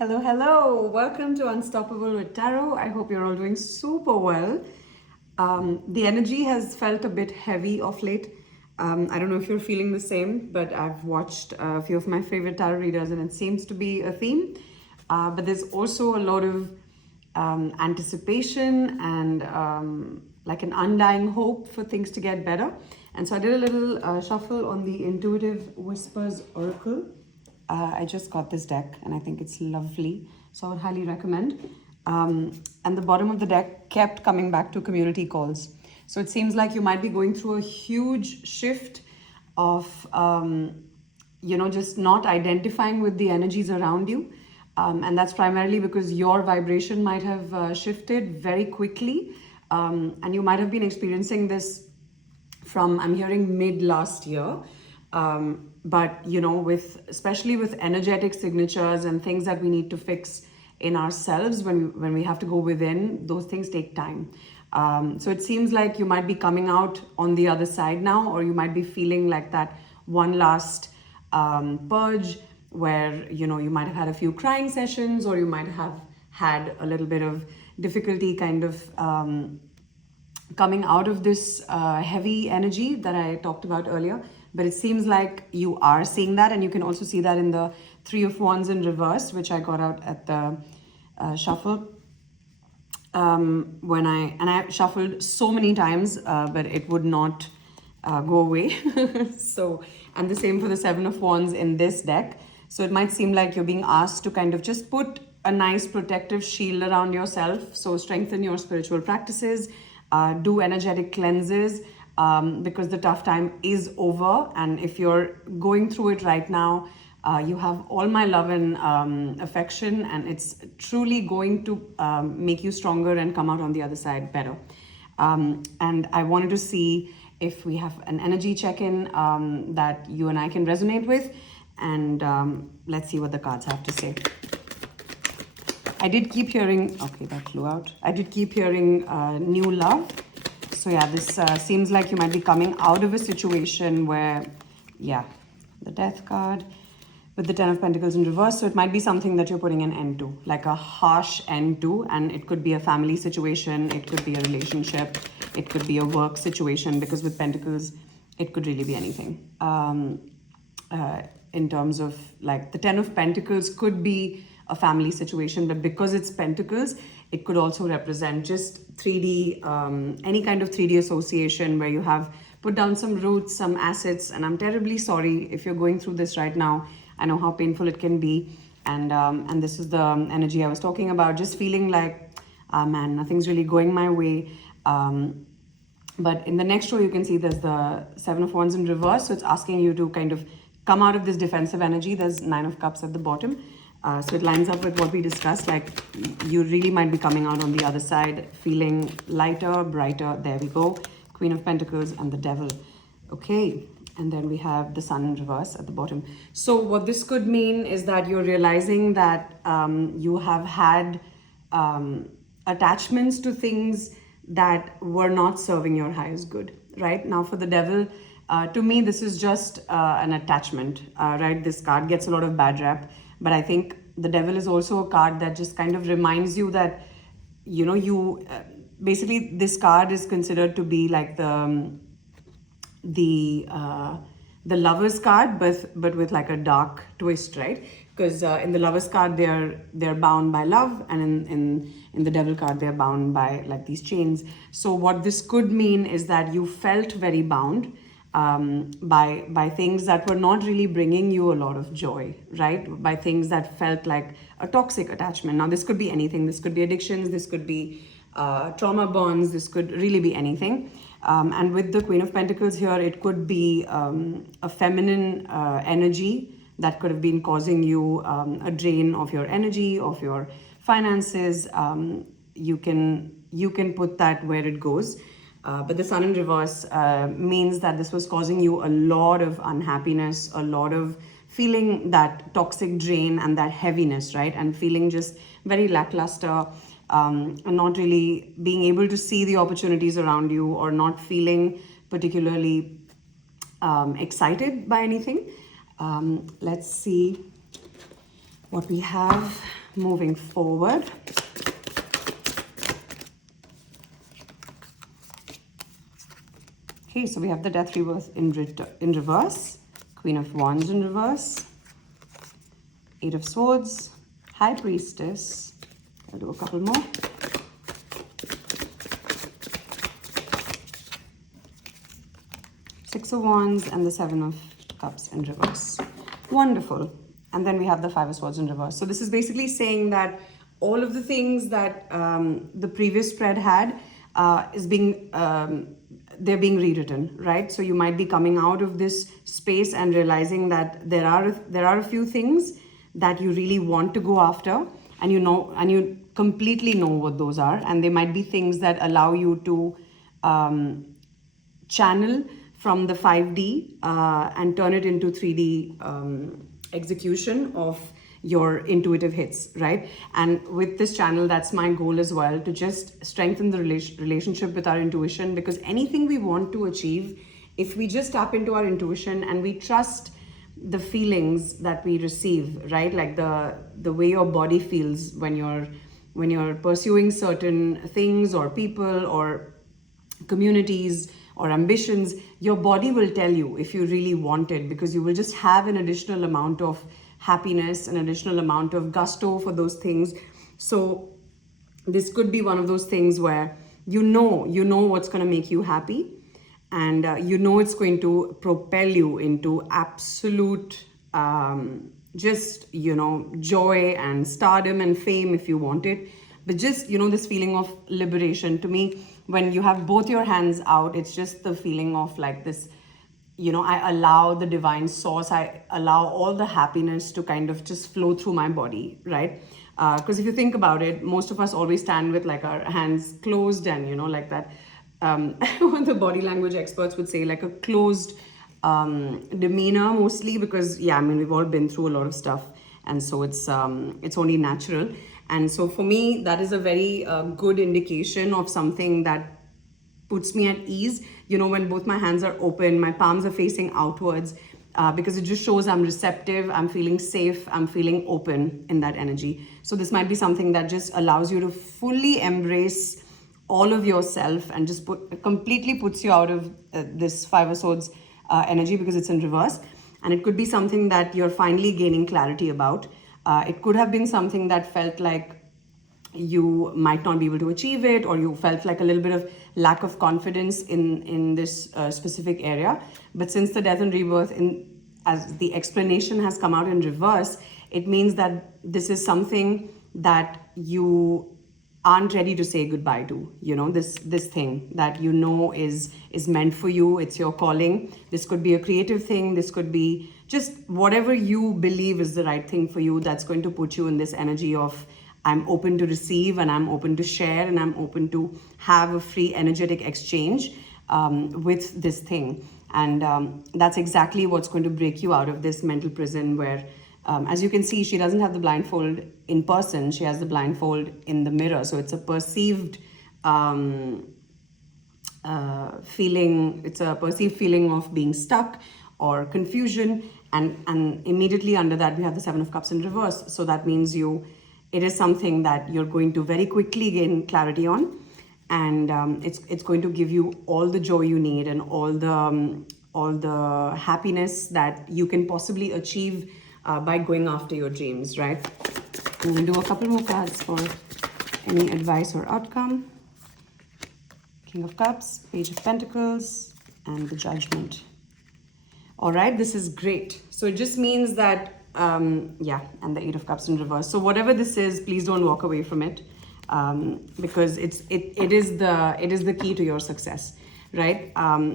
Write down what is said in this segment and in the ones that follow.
Hello, hello. Welcome to Unstoppable with Tarot. I hope you're all doing super well. The energy has felt a bit heavy of late. I don't know if you're feeling the same, but I've watched a few of my favorite tarot readers and it seems to be a theme. But there's also a lot of anticipation and like an undying hope for things to get better. And so I did a little shuffle on the Intuitive Whispers Oracle. I just got this deck and I think it's lovely, so I would highly recommend. And the bottom of the deck kept coming back to community calls. So it seems like you might be going through a huge shift of, just not identifying with the energies around you. And that's primarily because your vibration might have shifted very quickly. And you might have been experiencing this from, I'm hearing, mid last year. But especially with energetic signatures and things that we need to fix in ourselves when we have to go within, those things take time. So it seems like you might be coming out on the other side now, or you might be feeling like that one last purge where you might have had a few crying sessions, or you might have had a little bit of difficulty kind of coming out of this heavy energy that I talked about earlier. But it seems like you are seeing that, and you can also see that in the Three of Wands in reverse, which I got out at the shuffle. When I shuffled so many times, but it would not go away. So, and the same for the Seven of Wands in this deck. So it might seem like you're being asked to kind of just put a nice protective shield around yourself. So strengthen your spiritual practices, do energetic cleanses, because the tough time is over. And if you're going through it right now, you have all my love and affection, and it's truly going to make you stronger and come out on the other side better. And I wanted to see if we have an energy check-in that you and I can resonate with, and let's see what the cards have to say. I did keep hearing, okay, that flew out. I did keep hearing new love. So yeah, this seems like you might be coming out of a situation where, yeah, the Death card with the Ten of Pentacles in reverse. So it might be something that you're putting an end to, like a harsh end to, and it could be a family situation, it could be a relationship, it could be a work situation, because with Pentacles, it could really be anything. In terms of like the Ten of Pentacles could be a family situation, but because it's Pentacles, it could also represent just 3D, any kind of 3D association where you have put down some roots, some assets. And I'm terribly sorry if you're going through this right now. I know how painful it can be. And this is the energy I was talking about, just feeling like, man, nothing's really going my way. But in the next row, you can see there's the Seven of Wands in reverse. So it's asking you to kind of come out of this defensive energy. There's Nine of Cups at the bottom. So it lines up with what we discussed, like you really might be coming out on the other side, feeling lighter, brighter. There we go. Queen of Pentacles and the Devil. Okay, and then we have the Sun in reverse at the bottom. So what this could mean is that you're realizing that you have had attachments to things that were not serving your highest good, right? Now for the Devil, to me, this is just an attachment, right? This card gets a lot of bad rap. But I think the Devil is also a card that just kind of reminds you that, basically this card is considered to be like the Lover's card, but with like a dark twist, right? Because in the Lover's card, they're bound by love, and in the Devil card, they're bound by like these chains. So what this could mean is that you felt very bound by things that were not really bringing you a lot of joy, right? By things that felt like a toxic attachment. Now, this could be anything. This could be addictions. This could be trauma bonds. This could really be anything. And with the Queen of Pentacles here, it could be a feminine energy that could have been causing you a drain of your energy, of your finances. You can put that where it goes. But the Sun in reverse means that this was causing you a lot of unhappiness, a lot of feeling that toxic drain and that heaviness, right? And feeling just very lackluster, and not really being able to see the opportunities around you, or not feeling particularly excited by anything. Let's see what we have moving forward. Okay, so we have the Death Rebirth in reverse, Queen of Wands in reverse, Eight of Swords, High Priestess. I'll do a couple more. Six of Wands and the Seven of Cups in reverse. Wonderful. And then we have the Five of Swords in reverse. So this is basically saying that all of the things that the previous spread had is being they're being rewritten, right? So you might be coming out of this space and realizing that there are a few things that you really want to go after, and you completely know what those are, and they might be things that allow you to channel from the 5D and turn it into 3D execution of your intuitive hits, right? And with this channel, that's my goal as well, to just strengthen the relationship with our intuition, because anything we want to achieve, if we just tap into our intuition and we trust the feelings that we receive, right? Like the way your body feels when you're pursuing certain things or people or communities or ambitions, your body will tell you if you really want it, because you will just have an additional amount of happiness, an additional amount of gusto for those things. So this could be one of those things where you know what's going to make you happy, and it's going to propel you into absolute just joy and stardom and fame if you want it. But just this feeling of liberation, to me, when you have both your hands out, it's just the feeling of like this, I allow the divine source, I allow all the happiness to kind of just flow through my body, right? Because if you think about it, most of us always stand with like our hands closed and like that, the body language experts would say like a closed demeanor mostly, because we've all been through a lot of stuff, and so it's only natural. And so for me, that is a very good indication of something that puts me at ease, when both my hands are open, my palms are facing outwards, because it just shows I'm receptive, I'm feeling safe, I'm feeling open in that energy. So this might be something that just allows you to fully embrace all of yourself and just completely puts you out of this Five of Swords energy, because it's in reverse. And it could be something that you're finally gaining clarity about. It could have been something that felt like you might not be able to achieve it, or you felt like a little bit of lack of confidence in this specific area. But since the Death and Rebirth, as the explanation has come out in reverse, it means that this is something that you aren't ready to say goodbye to. This thing that is meant for you. It's your calling. This could be a creative thing. This could be just whatever you believe is the right thing for you, that's going to put you in this energy of I'm open to receive, and I'm open to share, and I'm open to have a free energetic exchange with this thing. And that's exactly what's going to break you out of this mental prison where, as you can see, she doesn't have the blindfold in person. She has the blindfold in the mirror. So it's a perceived feeling. It's a perceived feeling of being stuck or confusion. And immediately under that, we have the Seven of Cups in reverse. So that means it is something that you're going to very quickly gain clarity on. And it's going to give you all the joy you need and all the happiness that you can possibly achieve by going after your dreams, right? I'm going to do a couple more cards for any advice or outcome. King of Cups, Page of Pentacles, and the Judgment. All right, this is great. So it just means that, and the Eight of Cups in reverse. So whatever this is, please don't walk away from it, because it is the key to your success, right?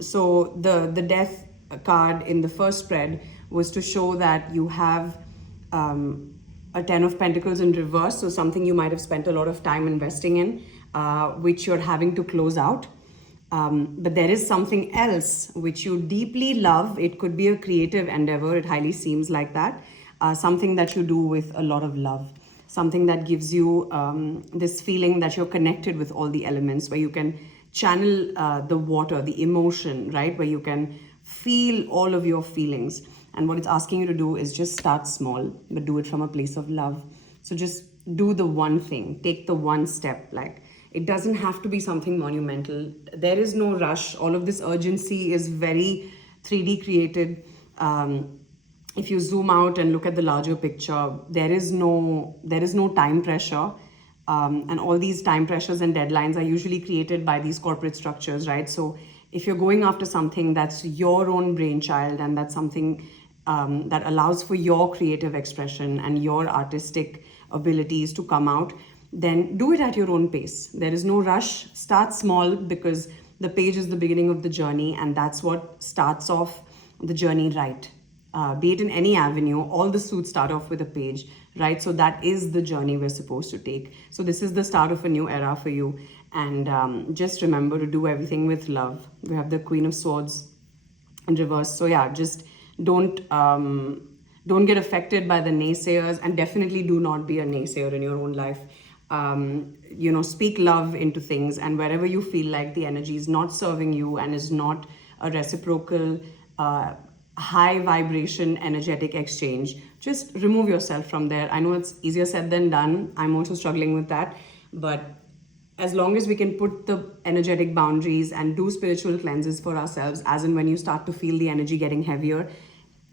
So the Death card in the first spread was to show that you have a Ten of Pentacles in reverse, so something you might have spent a lot of time investing in, which you're having to close out. But there is something else which you deeply love. It could be a creative endeavor. It highly seems like that. Something that you do with a lot of love. Something that gives you this feeling that you're connected with all the elements, where you can channel the water, the emotion, right? Where you can feel all of your feelings. And what it's asking you to do is just start small, but do it from a place of love. So just do the one thing, take the one step. Like, it doesn't have to be something monumental. There is no rush. All of this urgency is very 3D created. If you zoom out and look at the larger picture, there is no time pressure. And all these time pressures and deadlines are usually created by these corporate structures, right? So if you're going after something that's your own brainchild, and that's something that allows for your creative expression and your artistic abilities to come out, then do it at your own pace. There is no rush. Start small, because the page is the beginning of the journey, and that's what starts off the journey right. Be it in any avenue, all the suits start off with a page, right? So that is the journey we're supposed to take. So this is the start of a new era for you. And just remember to do everything with love. We have the Queen of Swords in reverse. So yeah, just don't get affected by the naysayers, and definitely do not be a naysayer in your own life. Speak love into things, and wherever you feel like the energy is not serving you and is not a reciprocal high vibration energetic exchange, just remove yourself from there. I know it's easier said than done. I'm also struggling with that, but as long as we can put the energetic boundaries and do spiritual cleanses for ourselves, as in when you start to feel the energy getting heavier,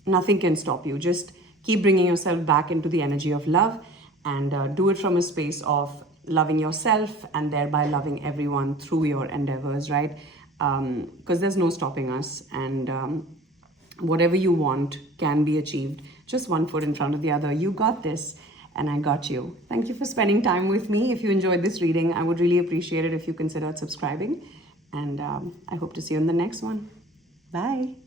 nothing can stop you. Just keep bringing yourself back into the energy of love, and do it from a space of loving yourself and thereby loving everyone through your endeavors, right? Because there's no stopping us, and whatever you want can be achieved. Just one foot in front of the other. You got this, and I got you. Thank you for spending time with me. If you enjoyed this reading, I would really appreciate it if you considered subscribing, and I hope to see you in the next one. Bye.